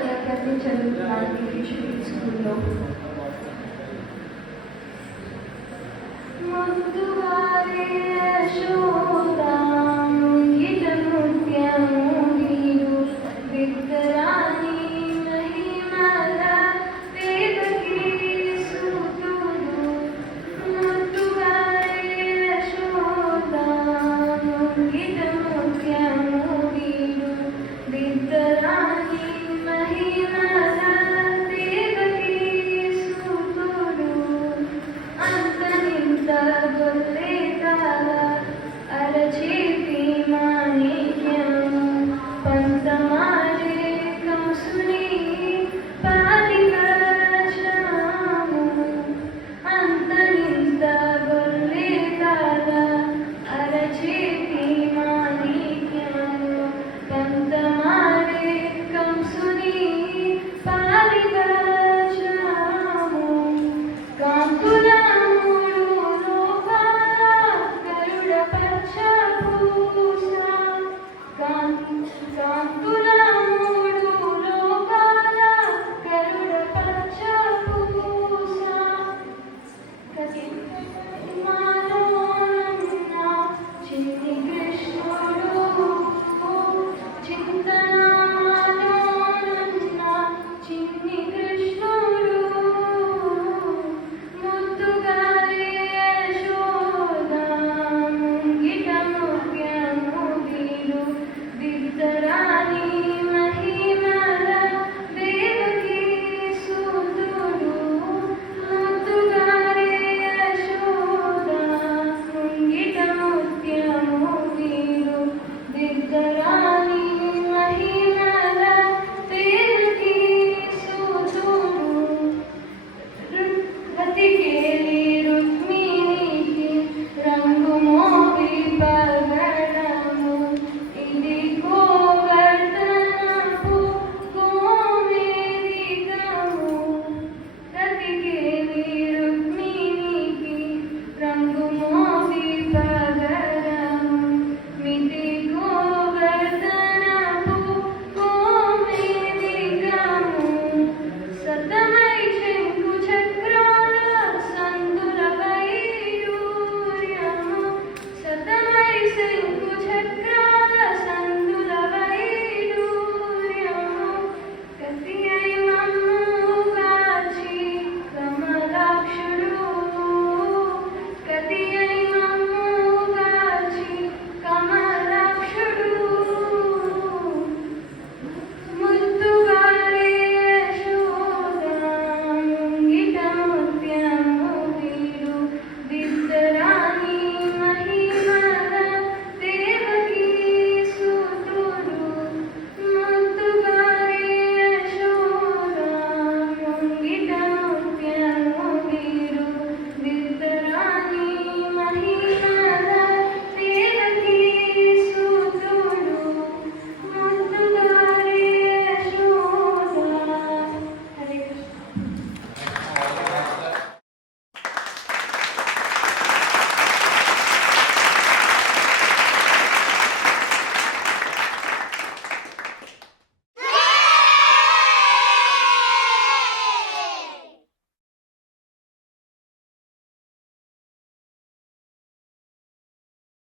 తరగతి చదువుతున్నాను ఇంగ్లీష్ స్కూల్లో. ముద్దువారే యశోదా ముంగిట ముత్యము నీరు విత్తరాని మహిమల దేవకీ సూతుడు. ముద్దువారే యశోదా ముంగిట ముత్యము నీరు విత్తరాని మహిమల దేవకీ సూతుడు. అంతనింత గొల్లేతాల అరచేతి మాణిక్యము పంతమారే కంసుని పాలివచనము. అంతనింత గొల్లేతాల అరచేతి మాణిక్యము పంతమారే కంసుని పాలివచనము. కాంతుల మూడు లోకాల గరుడ పచ్చ పూస కాంతుల